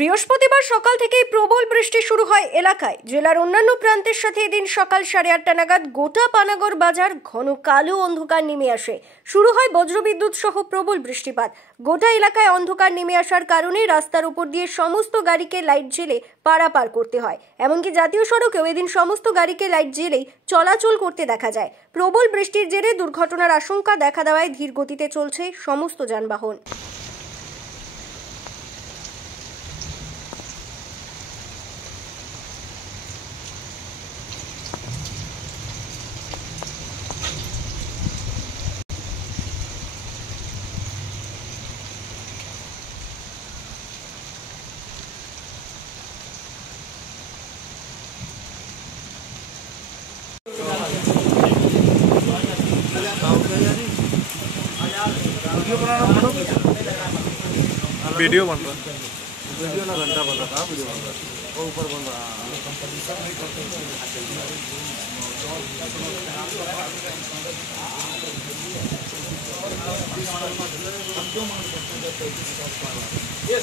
বৃহস্পতিবার সকাল থেকেই প্রবল বৃষ্টি শুরু হয় এলাকায়। জেলার অন্যান্য প্রান্তের সাথে এদিন সকাল 8:30 নাগাদ গোটা পানাগড় বাজার ঘন কালো অন্ধকার নেমে আসে। শুরু হয় বজ্রবিদ্যুৎ সহ প্রবল বৃষ্টিপাত। গোটা এলাকায় অন্ধকার নেমে আসার কারণে রাস্তার উপর দিয়ে সমস্ত গাড়িকে লাইট জ্বেলে পারাপার করতে হয়। এমনকি জাতীয় সড়কেও এদিন সমস্ত গাড়িকে লাইট জ্বেলেই চলাচল করতে দেখা যায়। প্রবল বৃষ্টির জেরে দুর্ঘটনার আশঙ্কা দেখা দেওয়ায় ধীর গতিতে চলছে সমস্ত যানবাহন। वीडियो बन रहा है, वीडियो ना घंटा बन रहा था, वीडियो बन रहा वो ऊपर बन रहा ये